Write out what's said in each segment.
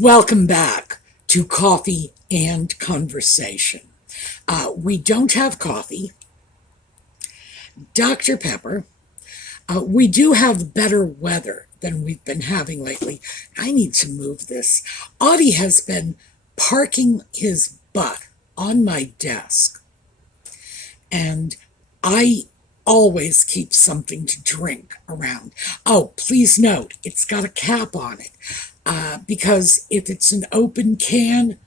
Welcome back to Coffee and Conversation. We don't have coffee, Dr. Pepper. We do have better weather than we've been having lately. I need to move this. Audie has been parking his butt on my desk, and I always keep something to drink around. Oh, please note, it's got a cap on it. Because if it's an open can,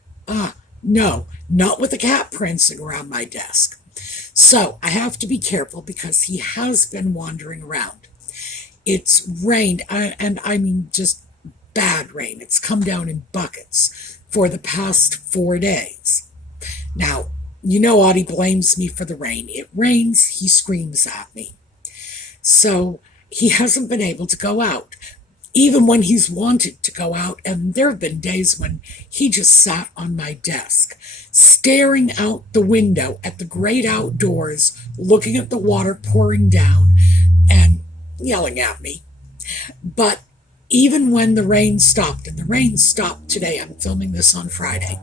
no, not with a cat prancing around my desk. So I have to be careful because he has been wandering around. It's rained, and I mean just bad rain. It's come down in buckets for the past 4 days. Now, you know Audie blames me for the rain. It rains, he screams at me. So he hasn't been able to go out, even when he's wanted to go out. And there have been days when he just sat on my desk, staring out the window at the great outdoors, looking at the water pouring down and yelling at me. But even when the rain stopped, and the rain stopped today, I'm filming this on Friday,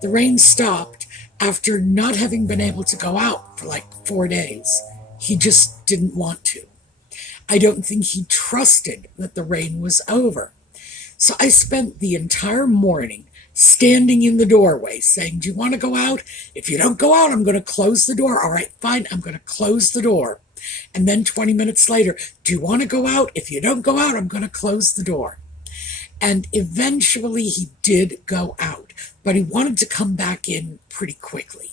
the rain stopped after not having been able to go out for like 4 days. He just didn't want to. I don't think he trusted that the rain was over. So I spent the entire morning standing in the doorway saying, do you want to go out? If you don't go out, I'm going to close the door. All right, fine, I'm going to close the door. And then 20 minutes later, do you want to go out? If you don't go out, I'm going to close the door. And eventually he did go out, but he wanted to come back in pretty quickly.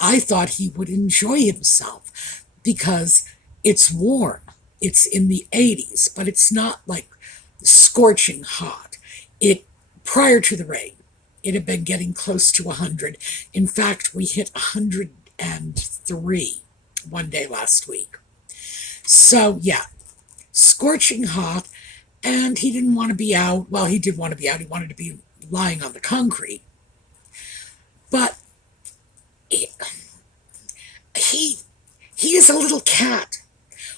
I thought he would enjoy himself because it's warm. It's in the 80s, but it's not like scorching hot. Prior to the rain, it had been getting close to 100. In fact, we hit 103 one day last week. So yeah, scorching hot, and he didn't want to be out. Well, he did want to be out. He wanted to be lying on the concrete. But he is a little cat.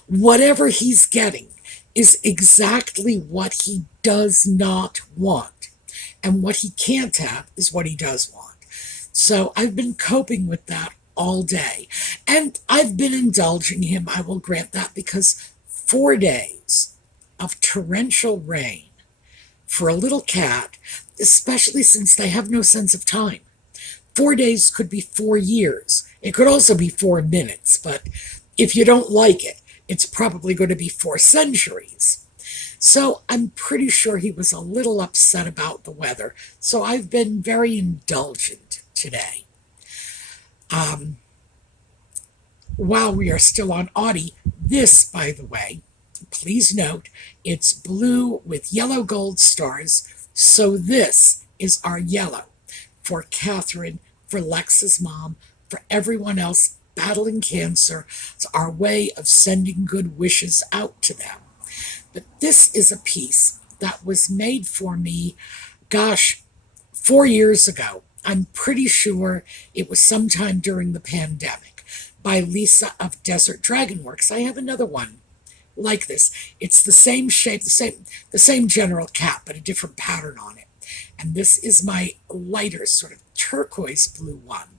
Whatever he's getting is exactly what he does not want. And what he can't have is what he does want. So I've been coping with that all day. And I've been indulging him, I will grant that, because 4 days of torrential rain for a little cat, especially since they have no sense of time. 4 days could be 4 years. It could also be 4 minutes, but if you don't like it, it's probably going to be 4 centuries. So I'm pretty sure he was a little upset about the weather. So I've been very indulgent today. While we are still on Audie, this, by the way, please note, it's blue with yellow gold stars. So this is our yellow for Catherine, for Lex's mom, for everyone else battling cancer. It's our way of sending good wishes out to them. But this is a piece that was made for me, 4 years ago. I'm pretty sure it was sometime during the pandemic, by Lisa of DesertDragonworks. I have another one like this. It's the same shape, the same general cat, but a different pattern on it. And this is my lighter sort of turquoise blue one.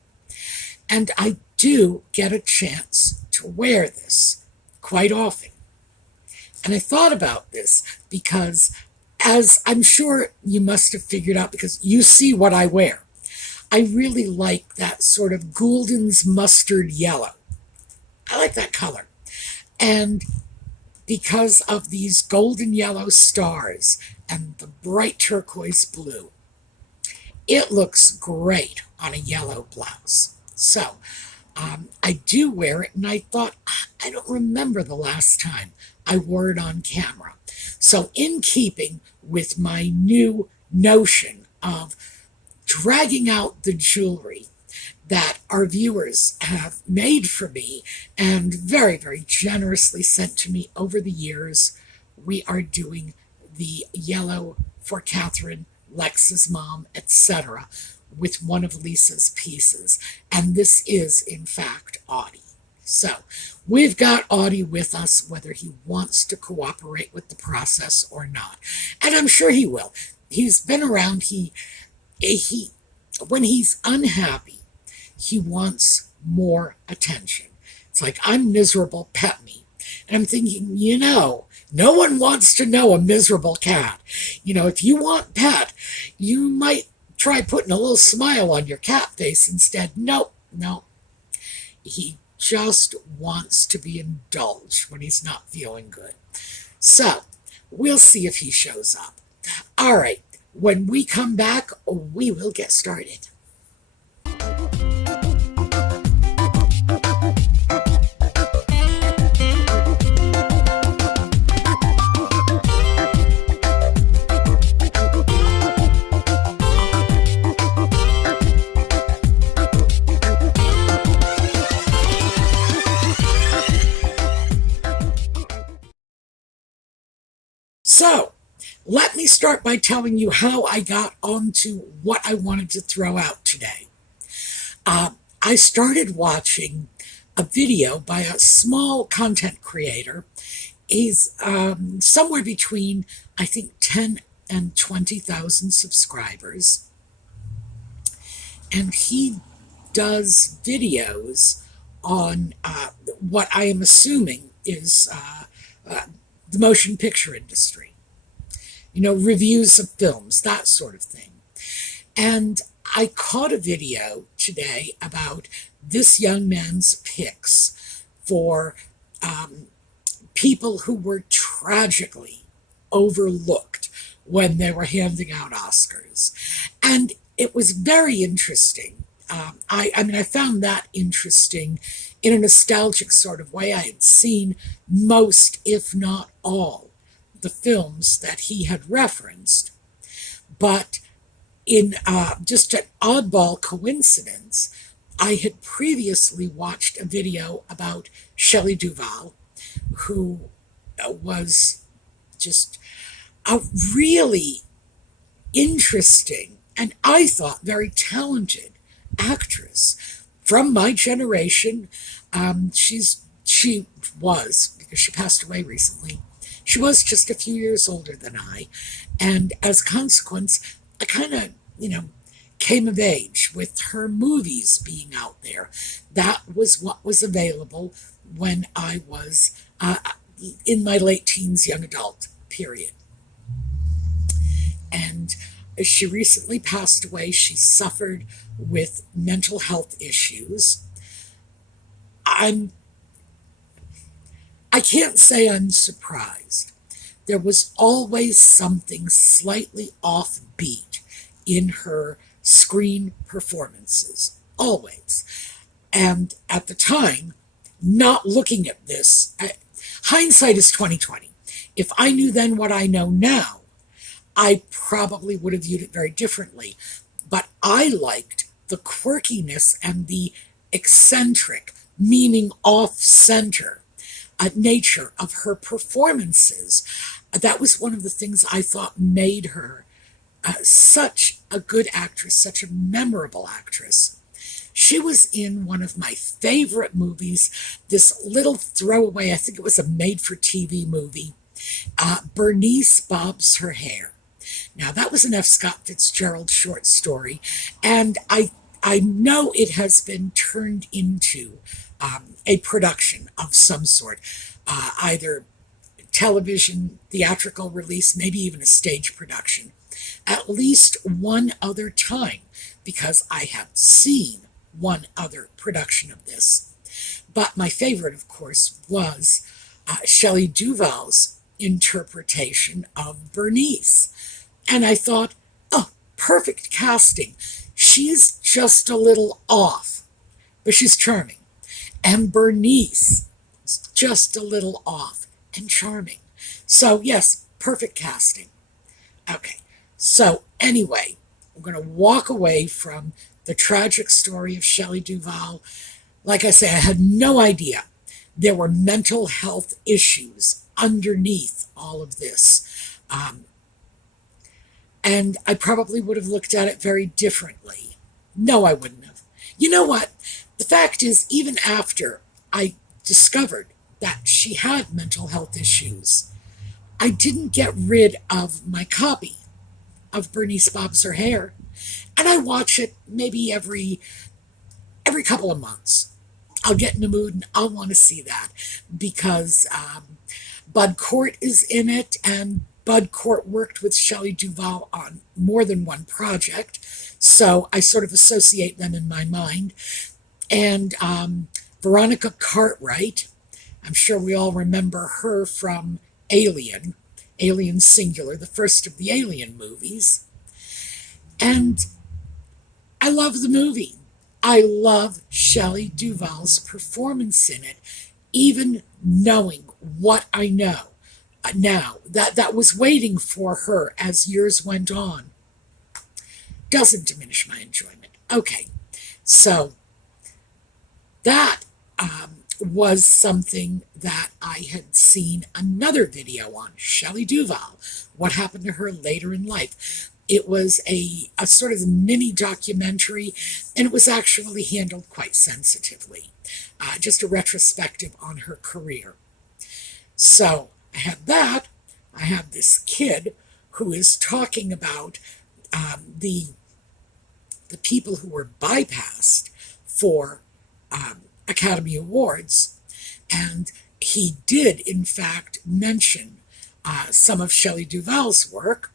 And I do get a chance to wear this quite often. And I thought about this because, as I'm sure you must have figured out because you see what I wear, I really like that sort of Goulden's mustard yellow. I like that color. And because of these golden yellow stars and the bright turquoise blue, it looks great on a yellow blouse. So I do wear it, and I thought, I don't remember the last time I wore it on camera. So in keeping with my new notion of dragging out the jewelry that our viewers have made for me and very, very generously sent to me over the years, we are doing the yellow for Catherine, Lex's mom, etc., with one of Lisa's pieces. And this is, in fact, Audie. So we've got Audie with us, whether he wants to cooperate with the process or not. And I'm sure he will. he's been around. He when he's unhappy, he wants more attention. It's like, I'm miserable, pet me. And I'm thinking, no one wants to know a miserable cat. If you want pet, you might try putting a little smile on your cat face instead. No, no. He just wants to be indulged when he's not feeling good. So, we'll see if he shows up. All right, when we come back, we will get started. So, let me start by telling you how I got onto what I wanted to throw out today. I started watching a video by a small content creator. He's somewhere between, I think, 10 and 20,000 subscribers. And he does videos on what I am assuming is the motion picture industry. Reviews of films, that sort of thing. And I caught a video today about this young man's picks for people who were tragically overlooked when they were handing out Oscars. And it was very interesting. I found that interesting in a nostalgic sort of way. I had seen most, if not all, the films that he had referenced. But in just an oddball coincidence, I had previously watched a video about Shelley Duvall, who was just a really interesting and I thought very talented actress from my generation. She was, because she passed away recently, she was just a few years older than I. And as a consequence, I kind of, came of age with her movies being out there. That was what was available when I was in my late teens, young adult period. And she recently passed away. She suffered with mental health issues. I can't say I'm surprised. There was always something slightly offbeat in her screen performances. Always. And at the time, not looking at this, hindsight is 2020. If I knew then what I know now, I probably would have viewed it very differently. But I liked the quirkiness and the eccentric, meaning off-center nature of her performances. That was one of the things I thought made her such a good actress, such a memorable actress. She was in one of my favorite movies, this little throwaway, I think it was a made-for-TV movie, Bernice Bobs Her Hair. Now, that was an F. Scott Fitzgerald short story, and I know it has been turned into a production of some sort, either television, theatrical release, maybe even a stage production, at least one other time, because I have seen one other production of this. But my favorite, of course, was Shelley Duvall's interpretation of Bernice. And I thought, oh, perfect casting. She's just a little off, but she's charming. And Bernice is just a little off and charming. So, yes, perfect casting. Okay, so anyway, I'm going to walk away from the tragic story of Shelley Duvall. Like I say, I had no idea there were mental health issues underneath all of this. And I probably would have looked at it very differently. No, I wouldn't have. You know what? The fact is, even after I discovered that she had mental health issues, I didn't get rid of my copy of Bernice Bobs Her Hair, and I watch it maybe every couple of months. I'll get in the mood and I'll want to see that because Bud Cort is in it, and Bud Cort worked with Shelley Duvall on more than one project, so I sort of associate them in my mind. And Veronica Cartwright, I'm sure we all remember her from Alien, Alien Singular, the first of the Alien movies. And I love the movie. I love Shelley Duvall's performance in it, even knowing what I know now, that was waiting for her as years went on. Doesn't diminish my enjoyment. Okay, so that was something that I had seen another video on, Shelley Duvall, what happened to her later in life. It was a sort of mini documentary, and it was actually handled quite sensitively. Just a retrospective on her career. So I have that. I have this kid who is talking about the people who were bypassed for Academy Awards, and he did, in fact, mention some of Shelley Duvall's work.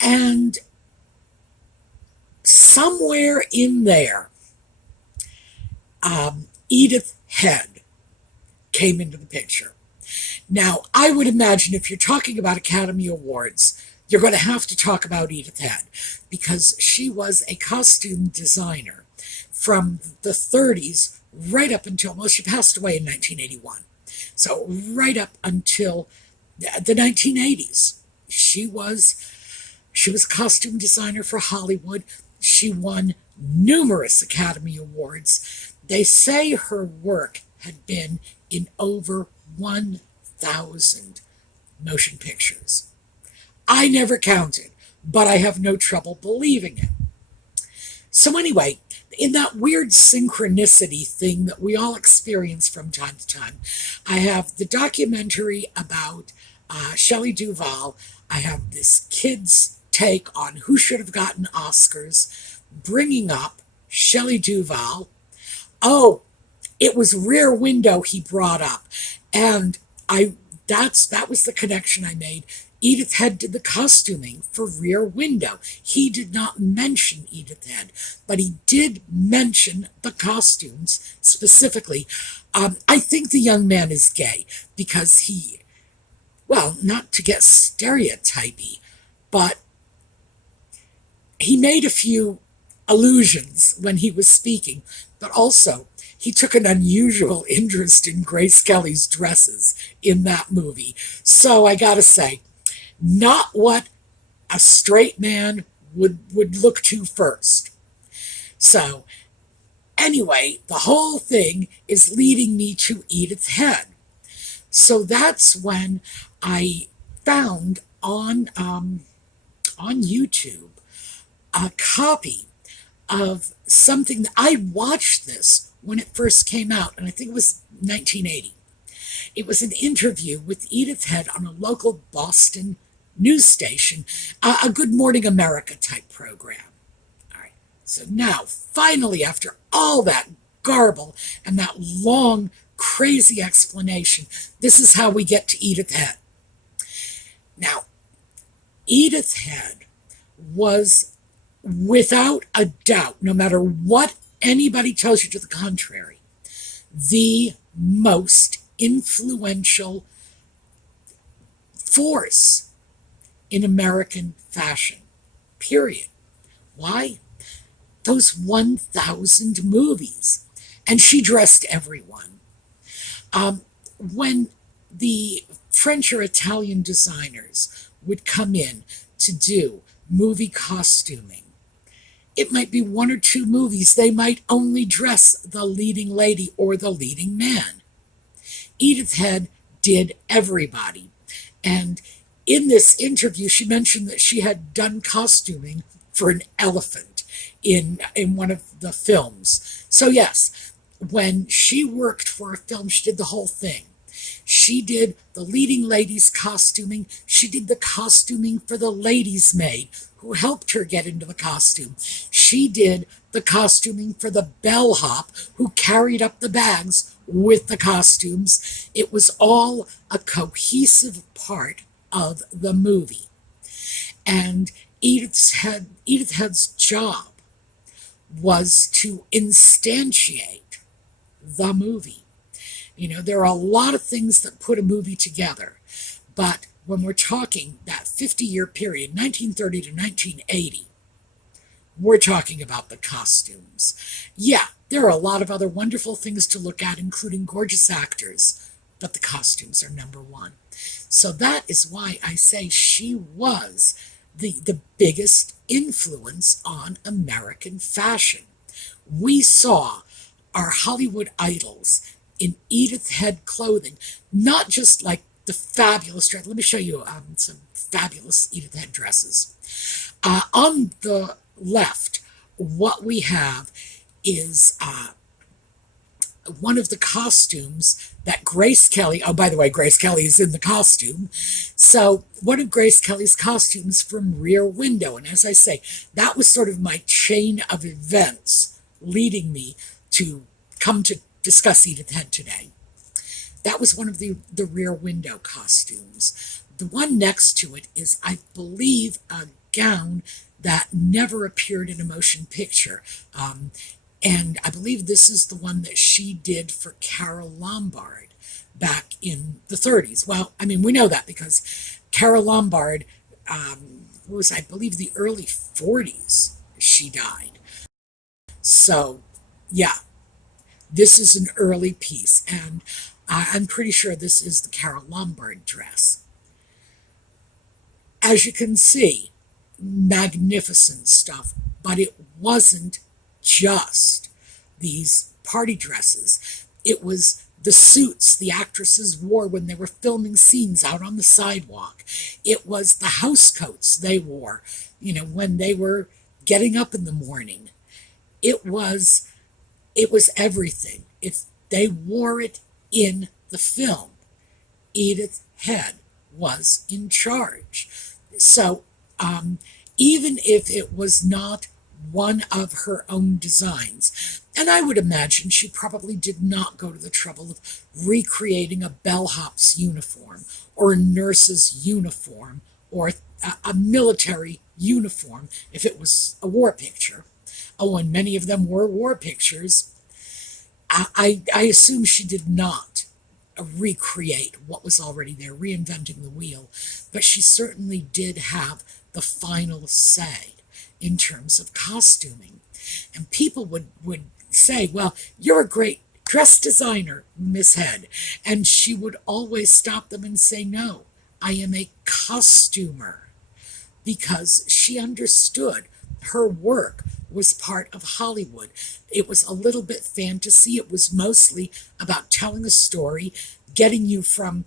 And somewhere in there, Edith Head came into the picture. Now, I would imagine if you're talking about Academy Awards, you're going to have to talk about Edith Head, because she was a costume designer from the 30s right up until, well, she passed away in 1981. So right up until the 1980s, she was a costume designer for Hollywood. She won numerous Academy Awards. They say her work had been in over 1,000 motion pictures. I never counted, but I have no trouble believing it. So anyway, in that weird synchronicity thing that we all experience from time to time, I have the documentary about Shelley Duvall. I have this kid's take on who should have gotten Oscars, bringing up Shelley Duvall. Oh, it was Rear Window he brought up, and that was the connection I made. Edith Head did the costuming for Rear Window. He did not mention Edith Head, but he did mention the costumes specifically. I think the young man is gay because well, not to get stereotypy, but he made a few allusions when he was speaking, but also he took an unusual interest in Grace Kelly's dresses in that movie. So I gotta say, not what a straight man would look to first. So anyway, the whole thing is leading me to Edith Head. So that's when I found on YouTube a copy of something that I watched this when it first came out, and I think it was 1980. It was an interview with Edith Head on a local Boston news station, a Good Morning America type program. All right, so now, finally, after all that garble and that long, crazy explanation, this is how we get to Edith Head. Now, Edith Head was, without a doubt, no matter what anybody tells you to the contrary, the most influential force in American fashion, period. Why? Those 1,000 movies. And she dressed everyone. When the French or Italian designers would come in to do movie costuming, it might be one or two movies. They might only dress the leading lady or the leading man. Edith Head did everybody. And in this interview, she mentioned that she had done costuming for an elephant in one of the films. So yes, when she worked for a film, she did the whole thing. She did the leading lady's costuming. She did the costuming for the lady's maid, who helped her get into the costume. She did the costuming for the bellhop who carried up the bags with the costumes. It was all a cohesive part of the movie. And Edith Head's job was to instantiate the movie. You know, there are a lot of things that put a movie together, but when we're talking that 50-year period, 1930 to 1980, we're talking about the costumes. Yeah, there are a lot of other wonderful things to look at, including gorgeous actors, but the costumes are number one. So that is why I say she was the biggest influence on American fashion. We saw our Hollywood idols in Edith Head clothing, not just like the fabulous dress. Let me show you some fabulous Edith Head dresses. On the left, what we have is one of the costumes that Grace Kelly, oh, by the way, Grace Kelly is in the costume. So one of Grace Kelly's costumes from Rear Window. And as I say, that was sort of my chain of events leading me to come to discuss Edith Head today. That was one of the Rear Window costumes. The one next to it is, I believe, a gown that never appeared in a motion picture. And I believe this is the one that she did for Carole Lombard back in the 30s. Well, I mean, we know that because Carole Lombard was, I believe, the early 40s she died. So, yeah, this is an early piece, and I'm pretty sure this is the Carole Lombard dress. As you can see, magnificent stuff, but it wasn't just these party dresses. It was the suits the actresses wore when they were filming scenes out on the sidewalk. It was the house coats they wore, you know, when they were getting up in the morning. It was everything. They wore it in the film. Edith Head was in charge. So even if it was not one of her own designs, and I would imagine she probably did not go to the trouble of recreating a bellhop's uniform or a nurse's uniform or a military uniform if it was a war picture. Oh, and many of them were war pictures. I assume she did not recreate what was already there, reinventing the wheel, but she certainly did have the final say in terms of costuming. And people would say, well, you're a great dress designer, Miss Head. And she would always stop them and say, no, I am a costumer, because she understood her work was part of Hollywood. It was a little bit fantasy. It was mostly about telling a story, getting you from,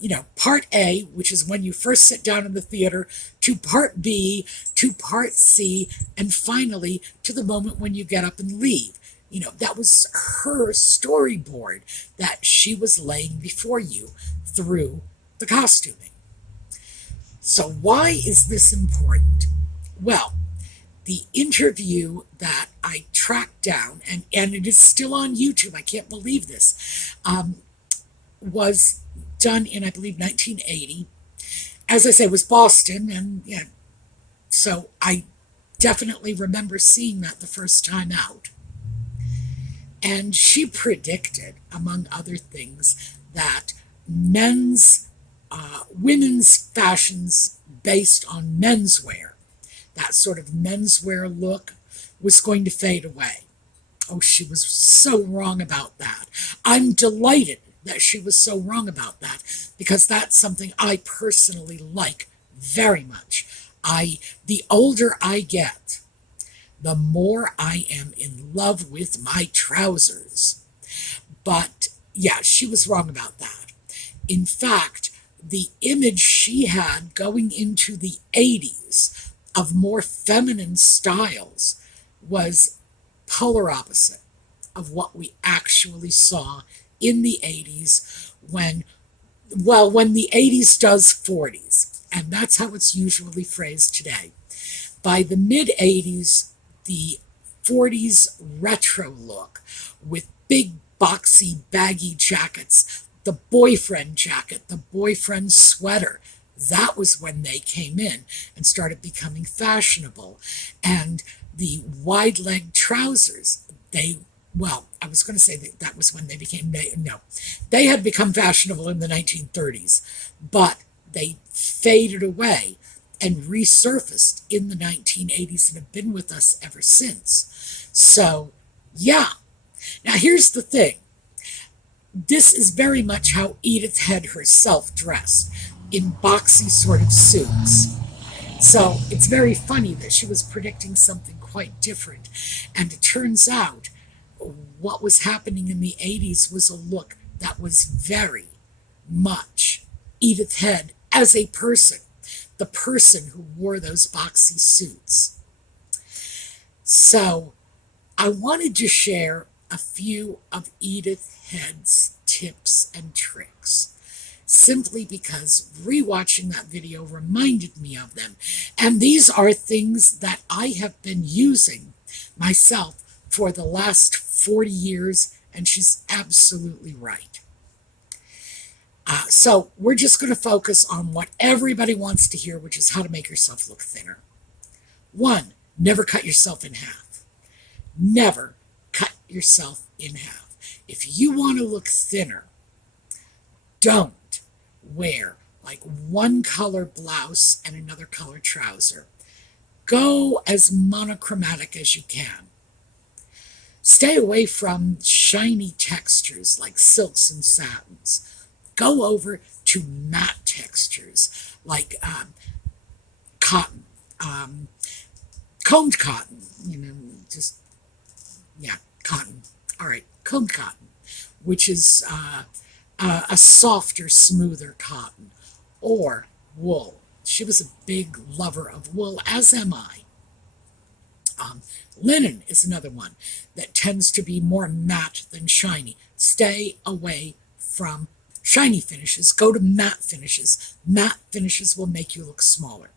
you know, part A, which is when you first sit down in the theater, to part B, to part C, and finally to the moment when you get up and leave. You know, that was her storyboard that she was laying before you through the costuming. So why is this important? Well, the interview that I tracked down, and it is still on YouTube, I can't believe this, was done in, I believe, 1980. As I say, it was Boston, and yeah, so I definitely remember seeing that the first time out. And she predicted, among other things, that women's fashions based on menswear, that sort of menswear look, was going to fade away. Oh, she was so wrong about that. I'm delighted that she was so wrong about that, because that's something I personally like very much. The older I get, the more I am in love with my trousers. But yeah, she was wrong about that. In fact, the image she had going into the 80s of more feminine styles was polar opposite of what we actually saw in the 80s when the 80s does 40s. And that's how it's usually phrased today. By the mid-80s, the 40s retro look with big boxy baggy jackets, the boyfriend jacket, the boyfriend sweater, that was when they came in and started becoming fashionable. And the wide leg trousers, I was going to say that was when they became, no, they had become fashionable in the 1930s, but they faded away and resurfaced in the 1980s and have been with us ever since. So, yeah. Now, here's the thing. This is very much how Edith had herself dressed, in boxy sort of suits. So it's very funny that she was predicting something quite different. And it turns out what was happening in the 80s was a look that was very much Edith Head as a person, the person who wore those boxy suits. So I wanted to share a few of Edith Head's tips and tricks, simply because rewatching that video reminded me of them. And these are things that I have been using myself for the last 40 years, and she's absolutely right. So we're just going to focus on what everybody wants to hear, which is how to make yourself look thinner. 1, never cut yourself in half. Never cut yourself in half. If you want to look thinner, don't wear like one color blouse and another color trouser. Go as monochromatic as you can. Stay away from shiny textures like silks and satins. Go over to matte textures like cotton, combed cotton, cotton. All right, combed cotton, which is a softer, smoother cotton, or wool. She was a big lover of wool, as am I. Linen is another one that tends to be more matte than shiny. Stay away from shiny finishes. Go to matte finishes. Matte finishes will make you look smaller.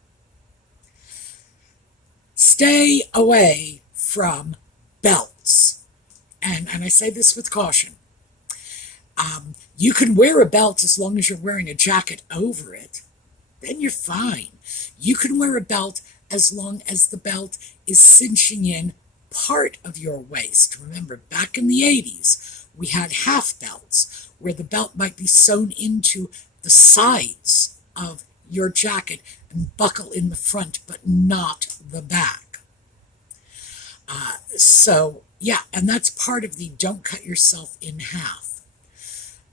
Stay away from belts. And I say this with caution. You can wear a belt as long as you're wearing a jacket over it. Then you're fine. You can wear a belt as long as the belt is cinching in part of your waist. Remember, back in the 80s, we had half belts where the belt might be sewn into the sides of your jacket and buckle in the front, but not the back. And that's part of the don't cut yourself in half.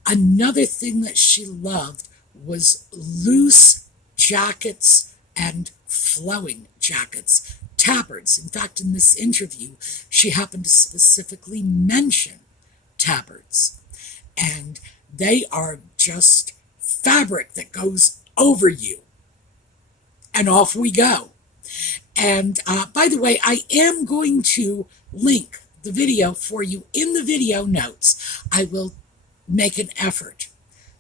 Another thing that she loved was loose jackets and flowing jackets, tabards. In fact, in this interview, she happened to specifically mention tabards. And they are just fabric that goes over you. And off we go. And by the way, I am going to link the video for you in the video notes. I will make an effort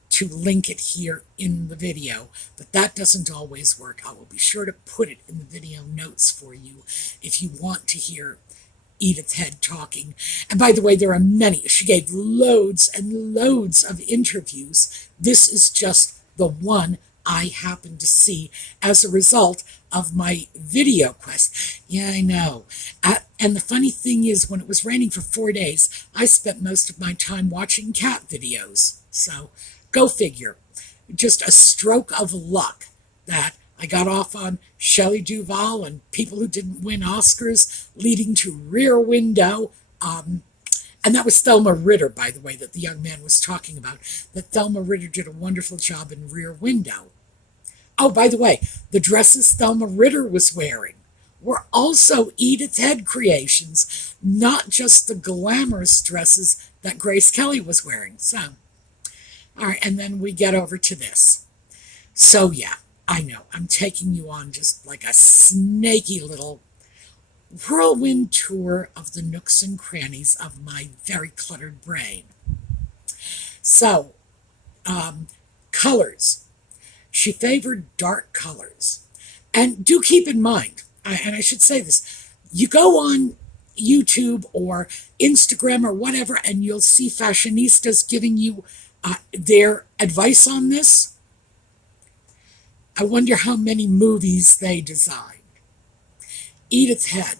to link it here in the video, but that doesn't always work. I will be sure to put it in the video notes for you if you want to hear Edith Head talking. And by the way, there are many. She gave loads and loads of interviews. This is just the one I happened to see as a result of my video quest. Yeah, I know. And the funny thing is, when it was raining for 4 days, I spent most of my time watching cat videos. So, go figure. Just a stroke of luck that I got off on Shelley Duvall and people who didn't win Oscars, leading to Rear Window. And that was Thelma Ritter, by the way, that the young man was talking about. That Thelma Ritter did a wonderful job in Rear Window. Oh, by the way, the dresses Thelma Ritter was wearing were also Edith Head creations, not just the glamorous dresses that Grace Kelly was wearing. So, all right, and then we get over to this. So, yeah, I know, I'm taking you on just like a snaky little whirlwind tour of the nooks and crannies of my very cluttered brain. So, colors. She favored dark colors. And do keep in mind, and I should say this, you go on YouTube or Instagram or whatever, and you'll see fashionistas giving you their advice on this. I wonder how many movies they designed. Edith Head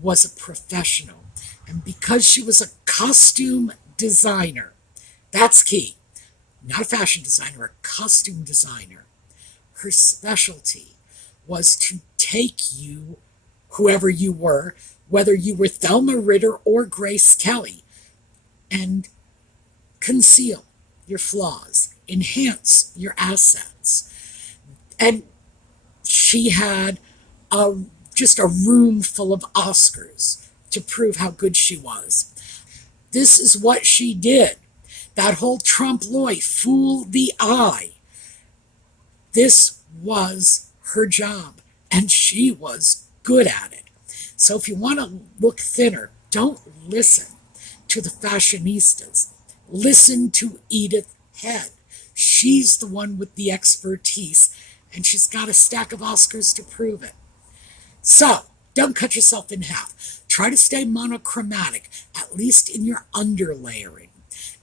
was a professional, and because she was a costume designer, that's key, not a fashion designer, a costume designer, her specialty was to take you, whoever you were, whether you were Thelma Ritter or Grace Kelly, and conceal your flaws, enhance your assets. And she had just a room full of Oscars to prove how good she was. This is what she did. That whole trompe-l'oeil, fool the eye. This was her job, and she was good at it. So if you want to look thinner, don't listen to the fashionistas. Listen to Edith Head. She's the one with the expertise, and she's got a stack of Oscars to prove it. So, don't cut yourself in half. Try to stay monochromatic, at least in your underlayering.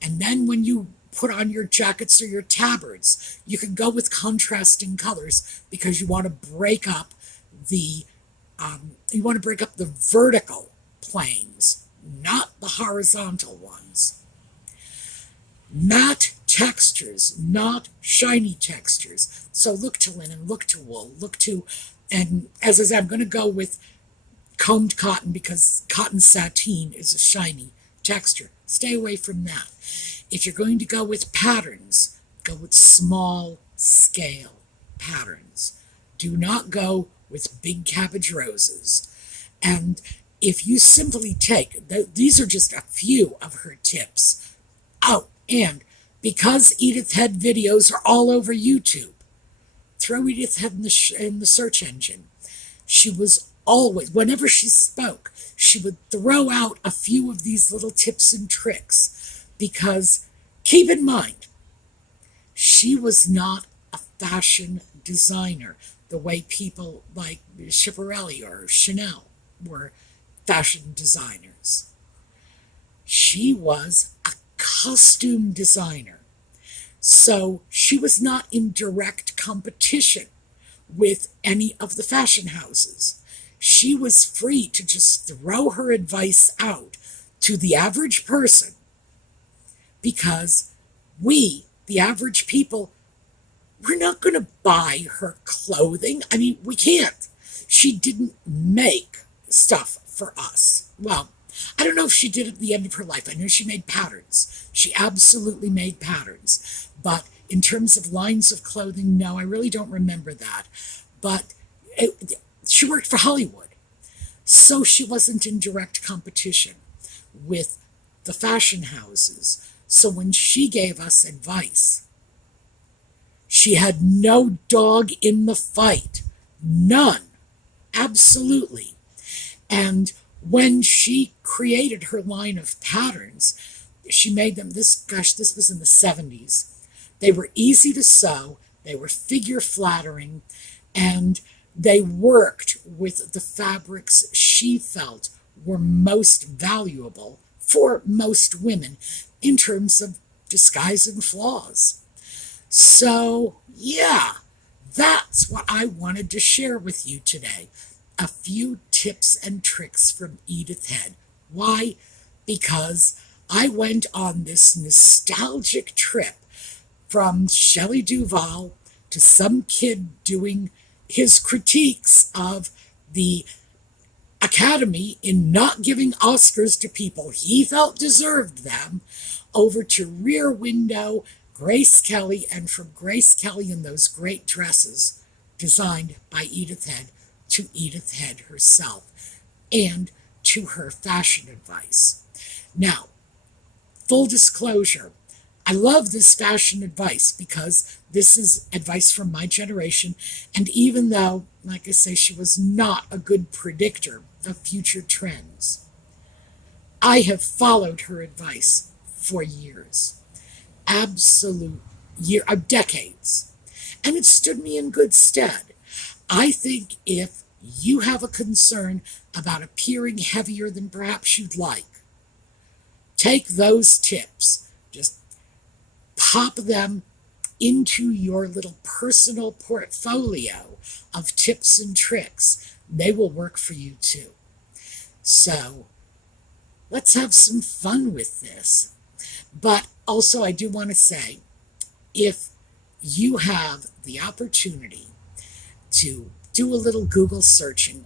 And then when you put on your jackets or your tabards, you can go with contrasting colors because you want to break up the vertical planes, not the horizontal ones. Matte textures, not shiny textures. So look to linen, look to wool, and as I said, I'm going to go with combed cotton because cotton sateen is a shiny texture. Stay away from that. If you're going to go with patterns, go with small scale patterns. Do not go with big cabbage roses. And if you simply take, these are just a few of her tips. Oh, and because Edith Head videos are all over YouTube, throw Edith Head in the search engine. She was always, whenever she spoke, she would throw out a few of these little tips and tricks because, keep in mind, she was not a fashion designer the way people like Schiaparelli or Chanel were fashion designers. She was a costume designer. So she was not in direct competition with any of the fashion houses. She was free to just throw her advice out to the average person because we, the average people, we're not going to buy her clothing. I mean, we can't. She didn't make stuff for us. Well, I don't know if she did at the end of her life. I know she made patterns. She absolutely made patterns. But in terms of lines of clothing, no, I really don't remember that. But she worked for Hollywood. So she wasn't in direct competition with the fashion houses. So when she gave us advice, she had no dog in the fight. None. Absolutely. And when she created her line of patterns, she made them, this was in the 70s. They were easy to sew, they were figure flattering, and they worked with the fabrics she felt were most valuable for most women in terms of disguise and flaws. So, yeah, that's what I wanted to share with you today. A few tips and tricks from Edith Head. Why? Because I went on this nostalgic trip from Shelley Duvall to some kid doing his critiques of the Academy in not giving Oscars to people he felt deserved them, over to Rear Window, Grace Kelly, and from Grace Kelly in those great dresses designed by Edith Head to Edith Head herself, and to her fashion advice. Now, full disclosure, I love this fashion advice because this is advice from my generation, and even though, like I say, she was not a good predictor of future trends, I have followed her advice for years. Decades. And it stood me in good stead. I think if you have a concern about appearing heavier than perhaps you'd like, take those tips, just pop them into your little personal portfolio of tips and tricks. They will work for you too. So let's have some fun with this. But also, I do want to say, if you have the opportunity to do a little Google searching,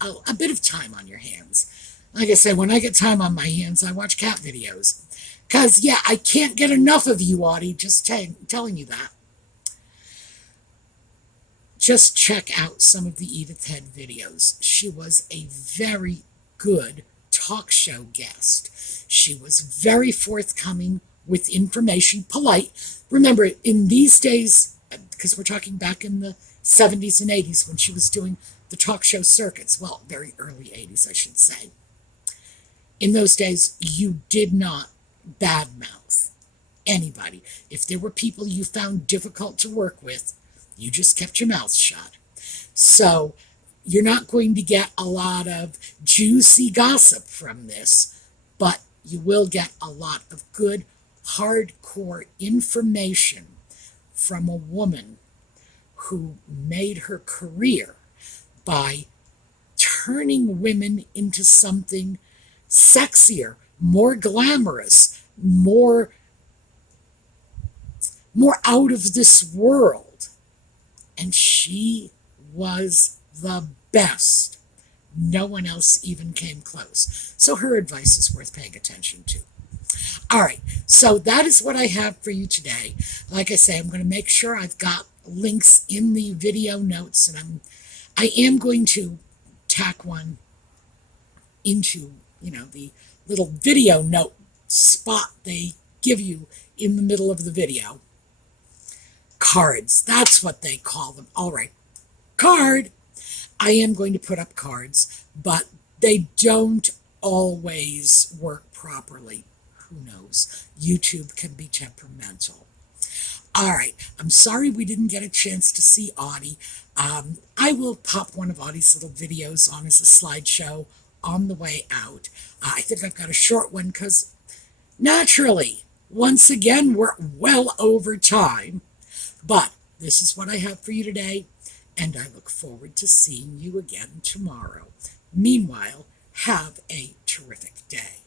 a bit of time on your hands. Like I said, when I get time on my hands, I watch cat videos. Because, yeah, I can't get enough of you, Audie, just telling you that. Just check out some of the Edith Head videos. She was a very good talk show guest. She was very forthcoming with information, polite. Remember, in these days, because we're talking back in the 70s and 80s when she was doing the talk show circuits, well, very early 80s, I should say. In those days, you did not badmouth anybody. If there were people you found difficult to work with, you just kept your mouth shut. So you're not going to get a lot of juicy gossip from this, but you will get a lot of good, hardcore information from a woman who made her career by turning women into something sexier, more glamorous, more out of this world. And she was the best. No one else even came close. So her advice is worth paying attention to. All right, so that is what I have for you today. Like I say, I'm going to make sure I've got links in the video notes, and I am going to tack one into, the little video note spot they give you in the middle of the video. Cards, that's what they call them. All right, card. I am going to put up cards, but they don't always work properly. Who knows? YouTube can be temperamental. All right, I'm sorry we didn't get a chance to see Audie. I will pop one of Audie's little videos on as a slideshow on the way out. I think I've got a short one because, naturally, once again, we're well over time. But this is what I have for you today, and I look forward to seeing you again tomorrow. Meanwhile, have a terrific day.